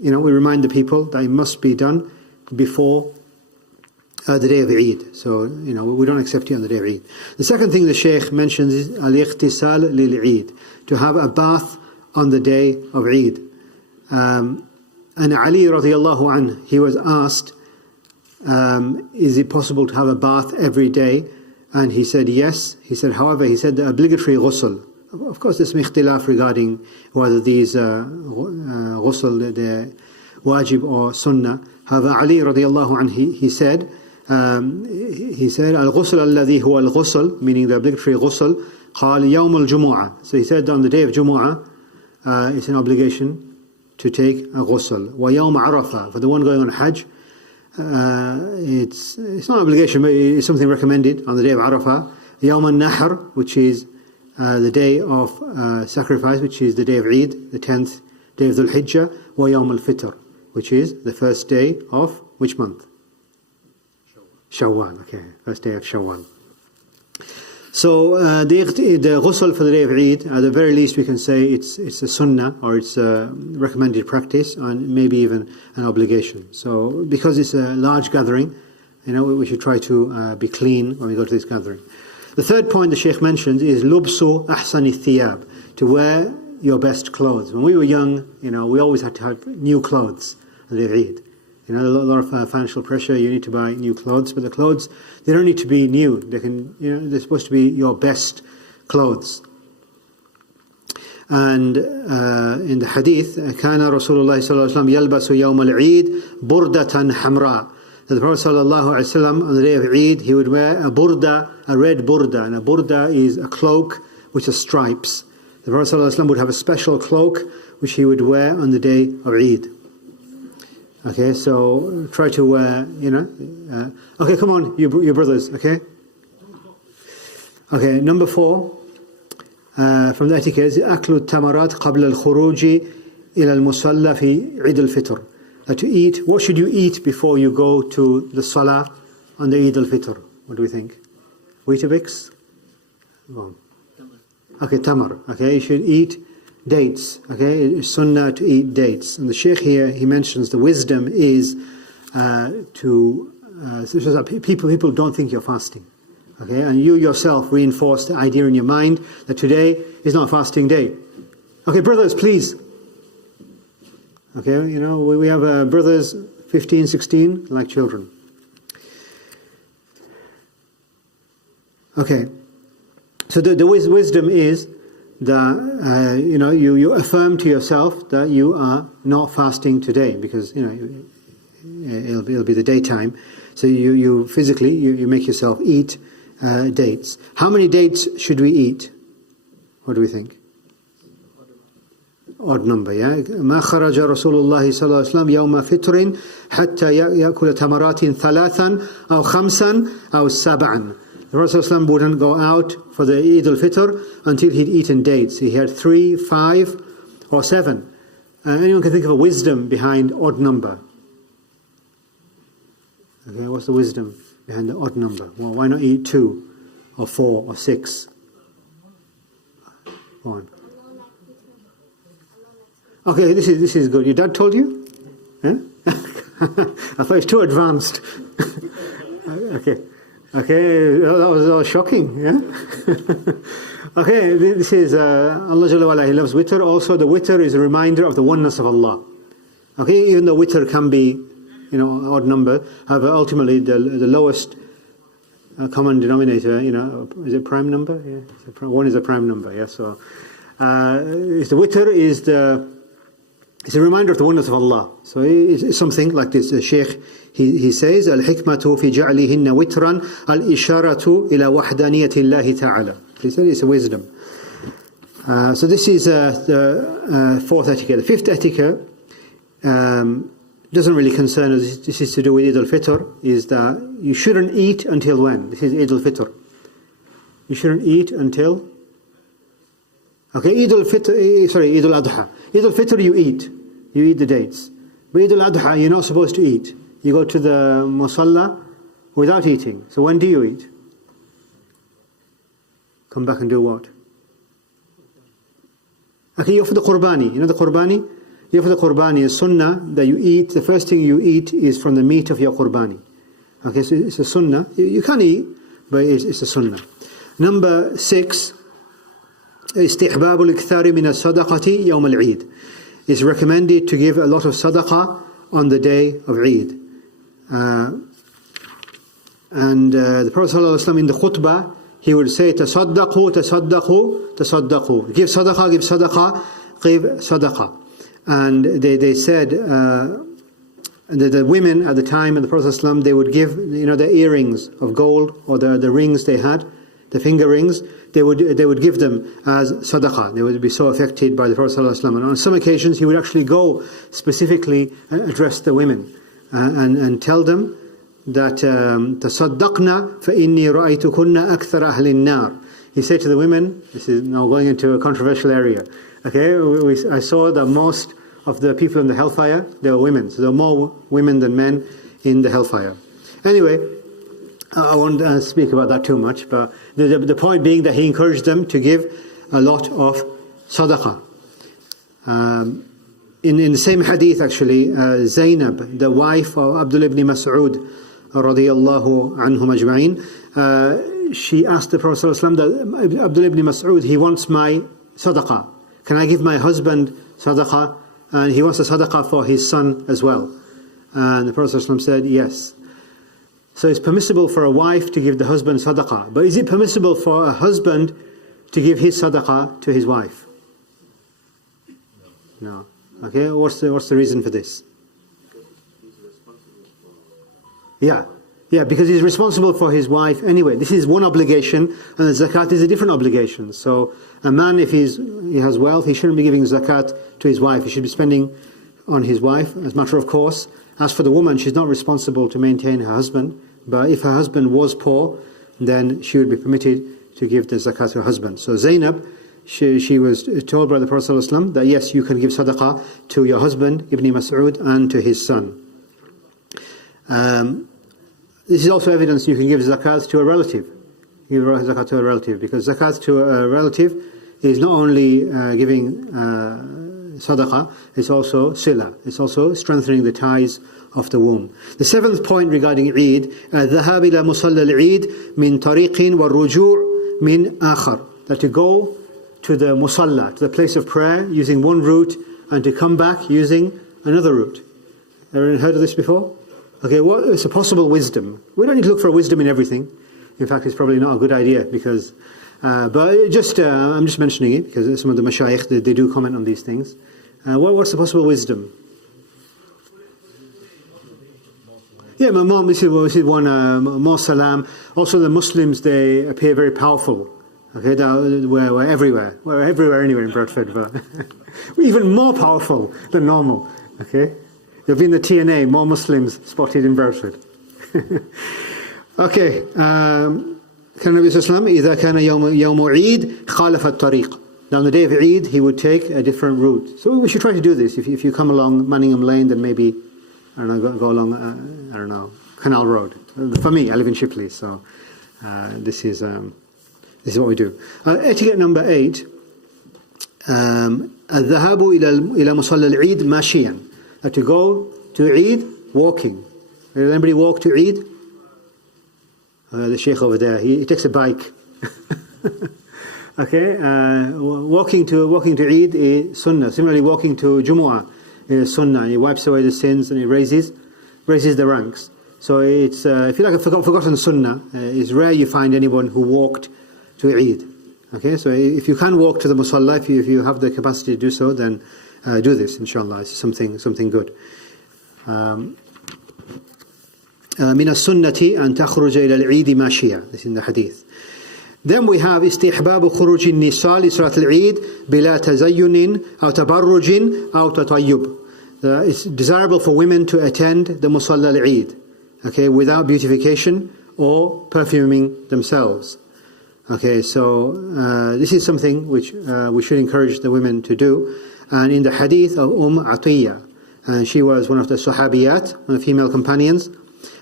we remind the people that it must be done before the day of Eid. So, we don't accept it on the day of Eid. The second thing the Shaykh mentions is al-ightisal lil-Eid, to have a bath on the day of Eid. And Ali radiallahu anhu, he was asked, is it possible to have a bath every day? And he said yes. He said, however, the obligatory ghusl. Of course, there's some ikhtilaf regarding whether these ghusl, they're wajib or sunnah. However, Ali radiallahu anhu, he said, al-ghusl alladhi huwa al-ghusl, meaning the obligatory ghusl, قال يوم الجمعة. So he said on the day of Jumu'ah, it's an obligation to take a ghusl. وَيَوْمَ عَرَفَةً, for the one going on Hajj, it's not an obligation, but it's something recommended on the day of Arafah. يوم النحر, which is the day of sacrifice, which is the day of Eid, the 10th day of Dhul Hijjah. وَيَوْمَ الفطر, which is the first day of which month? Shawwal. Okay, first day of Shawwal. So the ghusl for the day of Eid, at the very least we can say it's a sunnah, or it's a recommended practice, and maybe even an obligation. So because it's a large gathering, we should try to be clean when we go to this gathering. The third point the Shaykh mentions is lubsu ahsani thiyab, to wear your best clothes. When we were young, we always had to have new clothes on the day of Eid. A lot of financial pressure, you need to buy new clothes, but the clothes, they don't need to be new. They can, they're supposed to be your best clothes. And in the hadith, كان رسول الله صلى الله عليه وسلم يلبس يوم العيد بردة حمراء. The Prophet sallallahu alaihi wasallam on the day of Eid, he would wear a burda, a red burda, and a burda is a cloak which has stripes. The Prophet sallallahu alaihi wasallam would have a special cloak which he would wear on the day of Eid. Okay, so try to wear, okay, come on, you brothers, okay? Okay, number 4, from the etiquettes, أكل التمرات قبل الخروج إلى المصلى في عيد الفطر. To eat, what should you eat before you go to the salah on the Eid al-Fitr? What do we think? Weetabix? Okay, tamar. Okay, you should eat dates. Okay, it's sunnah to eat dates. And the Shaykh here, he mentions the wisdom is so that people don't think you're fasting. Okay, and you yourself reinforce the idea in your mind that today is not a fasting day. Okay, brothers, please. Okay, we have brothers 15, 16, like children. Okay, so the wisdom is that you affirm to yourself that you are not fasting today, because it'll be the daytime. So you physically you make yourself eat dates. How many dates should we eat? What do we think? Odd number, yeah. ما خرج رسول الله صلى الله عليه وسلم يوم فطر حتى يأكل تمرات ثلاثا أو خمسا أو سبعا. The Prophet wouldn't go out for the Eid al-Fitr until he'd eaten dates. He had 3, 5 or 7. Anyone can think of a wisdom behind odd number? Okay, what's the wisdom behind the odd number? Well, why not eat 2 or 4 or 6? Go on. Okay, this is good. Your dad told you? Yeah? I thought it's too advanced. Okay, that was shocking. Yeah. Okay, this is Allah Jalla wa Ala, He loves witr. Also, the witr is a reminder of the oneness of Allah. Okay, even though witr can be, odd number, however, ultimately the lowest common denominator, is it prime number? Yeah, one is a prime number. Yeah, so the witr is it's a reminder of the oneness of Allah. So it's something like this. The Shaykh, he says, Al-hikmatu fi ja'lihinna witran al-isharatu ila wahdaniyati Allah ta'ala. He said it's a wisdom. So this is the fourth etiquette. The fifth etiquette doesn't really concern us. This is to do with Eid al-Fitr, is that you shouldn't eat until when? This is Eid al-Fitr. You shouldn't eat until... Okay, Eid al-Adha. Eid al-Fitr you eat the dates. But Eid al-Adha you're not supposed to eat. You go to the musalla without eating. So when do you eat? Come back and do what? Okay, you offer the qurbani. You know the qurbani? for the qurbani is sunnah that you eat, the first thing you eat is from the meat of your qurbani. Okay, so it's a sunnah. You can eat, but it's a sunnah. Number 6, استحباب الإكثار من الصدقة يوم العيد. It's recommended to give a lot of sadaqah on the day of Eid. And the Prophet ﷺ in the khutbah, he would say, tasaddaqu, tasaddaqu, tasaddaqu. Give sadaqah, give sadaqah. And they said, the women at the time of the Prophet ﷺ, they would give, their earrings of gold, or the rings they had, the finger rings, they would give them as sadaqah. They would be so affected by the Prophet ﷺ. And on some occasions he would actually go specifically address the women and tell them that tasaddaqna fa inni ra'aytukunna akthar ahli an-nar. He said to the women, this is now going into a controversial area. Okay, I saw that most of the people in the hellfire, they were women. So there were more women than men in the hellfire. Anyway, I won't speak about that too much, but the point being that he encouraged them to give a lot of sadaqah. In the same hadith actually, Zainab, the wife of Abdullah ibn Masood radiyallahu anhum ajma'in, she asked the Prophet ﷺ that Abdullah ibn Masood, he wants my sadaqah. Can I give my husband sadaqah? And he wants a sadaqah for his son as well. And the Prophet ﷺ said yes. So it's permissible for a wife to give the husband sadaqah. But is it permissible for a husband to give his sadaqah to his wife? No. Okay, what's the reason for this? Yeah, because he's responsible for his wife anyway. This is one obligation, and the zakat is a different obligation. So a man, if he has wealth, he shouldn't be giving zakat to his wife. He should be spending on his wife as a matter of course. As for the woman, she's not responsible to maintain her husband, but if her husband was poor, then she would be permitted to give the zakat to her husband. So Zainab, she was told by the Prophet ﷺ that yes, you can give sadaqah to your husband, Ibn Mas'ud, and to his son. This is also evidence you can give zakat to a relative. Give zakat to a relative, because zakat to a relative is not only giving sadaqah, it's also sila. It's also strengthening the ties of the womb. The 7th point regarding Eid, الذهاب إلى مصلى العيد من طريق والرجوع من آخر. That to go to the musalla, to the place of prayer, using one route, and to come back using another route. Everyone heard of this before? Okay, what is a possible wisdom? We don't need to look for wisdom in everything. In fact, it's probably not a good idea because, but I'm just mentioning it because some of the mashayikh, they do comment on these things. What's the possible wisdom? Yeah, my mom, this is one, more salam. Also the Muslims, they appear very powerful. Okay, we're everywhere. We're everywhere anyway in Bradford, but we're even more powerful than normal. Okay? There'll be in the TNA, more Muslims spotted in Bradford. Okay. كان النبي صلى الله عليه وسلم إذا كان يوم عيد خالف الطريق. Now on the day of Eid, he would take a different route. So we should try to do this. If you come along Manningham Lane, then maybe, I don't know, go along, Canal Road. For me, I live in Shipley, so this is what we do. Etiquette number 8. الذهاب إلى مصلى العيد ماشيا. To go to Eid walking. Did anybody walk to Eid? The sheikh over there, he takes a bike. Okay, walking to Eid is sunnah. Similarly, walking to Jumu'ah is sunnah. He wipes away the sins and he raises the ranks. So it's if you like a forgotten sunnah. It's rare you find anyone who walked to Eid. Okay, so if you can walk to the musalla, if you have the capacity to do so, then do this, inshallah. It's something good. من السنة أن تخرج إلى العيد ماشية. This is in the hadith. Then we have استحباب خروج النساء لصلاة العيد بلا تزين أو تبرج أو تطيب. It's desirable for women to attend the musalla al-Eid, okay, without beautification or perfuming themselves. Okay, so this is something which we should encourage the women to do. And in the hadith of Atiyya, and she was one of the Sahabiyat, one of the female companions,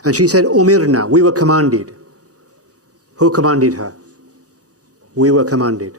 and she said, Umirna, we were commanded. Who commanded her? We were commanded.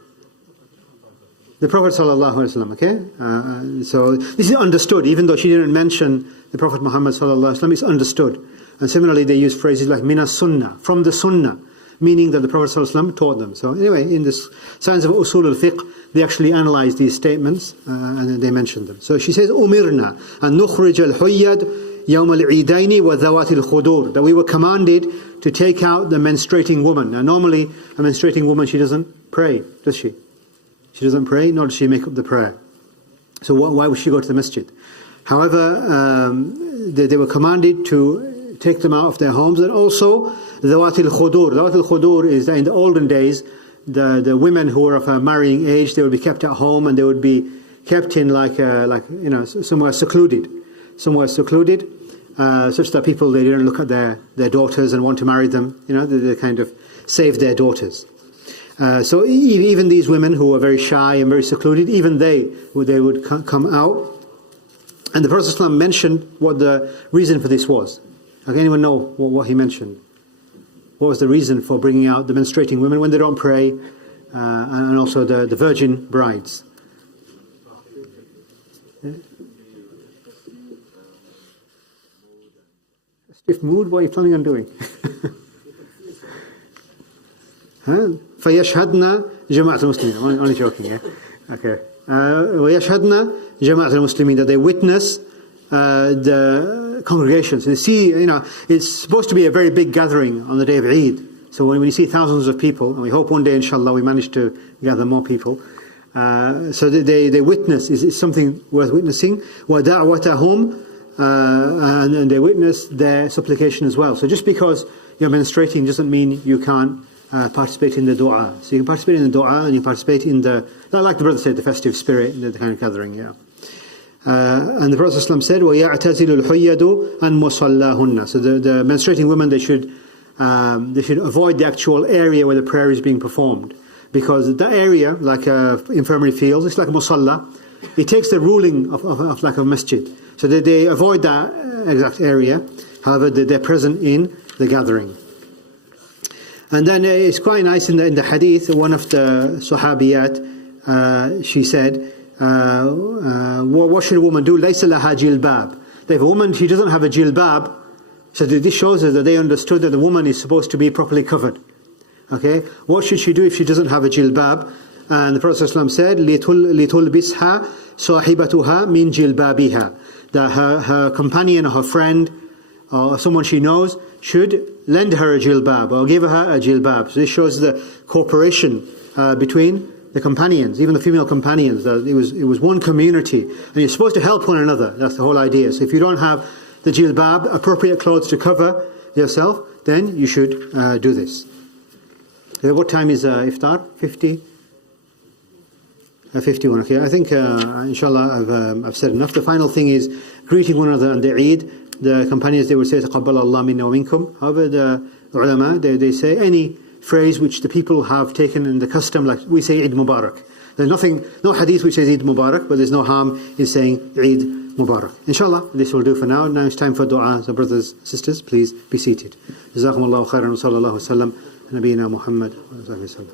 The Prophet sallallahu alaihi wasallam, okay? So this is understood, even though she didn't mention the Prophet Muhammad sallallahu alaihi wasallam, it's understood. And similarly, they use phrases like mina sunnah, from the sunnah, meaning that the Prophet sallallahu alaihi wasallam taught them. So anyway, in this science of usul al-fiqh, they actually analyze these statements and they mention them. So she says, umirna an nukhrij al-huyyad yawm al-eidaini wa dhawat al-khudur, that we were commanded to take out the menstruating woman. Now normally, a menstruating woman, she doesn't pray, does she? She doesn't pray, nor does she make up the prayer. So why would she go to the masjid? However, they were commanded to take them out of their homes, and also Zawat al-Khudur. Zawat al-Khudur is that in the olden days, the women who were of a marrying age, they would be kept at home and they would be kept in somewhere secluded, such that people, they didn't look at their daughters and want to marry them. They kind of saved their daughters. So even these women who were very shy and very secluded, even they would come out. And the Prophet ﷺ mentioned what the reason for this was. Does anyone know what he mentioned? What was the reason for bringing out the menstruating women when they don't pray, and also the virgin brides? Stiff mood, what are you planning on doing? فَيَشْهَدْنَا جَمَاعَةَ الْمُسْلِمِينَ. Only joking, yeah? Okay. وَيَشْهَدْنَا جَمَاعَةَ الْمُسْلِمِينَ, that they witness the congregations. You see, it's supposed to be a very big gathering on the day of Eid. So when you see thousands of people, and we hope one day, inshallah, we manage to gather more people. So they witness, is something worth witnessing. وَدَعْوَتَهُمْ, and they witness their supplication as well. So just because you're menstruating doesn't mean you can't participate in the dua. So you can participate in the dua and you participate in like the brother said, the festive spirit, the kind of gathering, yeah. And the Prophet ﷺ said, وَيَعْتَزِلُ الْحُيَّدُ أَنْ مُصَلَّاهُنَّ. So the menstruating women, they should avoid the actual area where the prayer is being performed, because that area, like infirmary fields, it's like a musalla. It takes the ruling of like a masjid. So they avoid that exact area. However, they're present in the gathering. And then it's quite nice in the hadith, one of the sahabiyat, she said, what should a woman do? لَيْسَ لَهَا جِلْبَابٍ. If a woman, she doesn't have a jilbab, so this shows us that they understood that the woman is supposed to be properly covered. Okay, what should she do if she doesn't have a jilbab? And the Prophet ﷺ said, لِتُلْبِسْهَا صَاحِبَتُهَا مِنْ جِلْبَابِهَا, that her companion or her friend or someone she knows should lend her a jilbab or give her a jilbab. So this shows the cooperation between the companions, even the female companions. That it was one community, and you're supposed to help one another. That's the whole idea. So if you don't have the jilbab, appropriate clothes to cover yourself, then you should do this. Okay, what time is iftar? 51. Okay, I think inshallah I've said enough. The final thing is greeting one another on the Eid. The companions, they would say تَقَبَّلَ اللَّهُ مِنَّا وَمِنْكُمْ. However, the ulama, they say any phrase which the people have taken in the custom, like we say Eid Mubarak. There's no hadith which says Eid Mubarak, but there's no harm in saying Eid Mubarak. Inshallah, this will do for now. Now it's time for dua. So brothers, sisters, please be seated. Jazakumullahu khairan wa sallallahu wa sallam. Nabiyyina Muhammad wa sallam.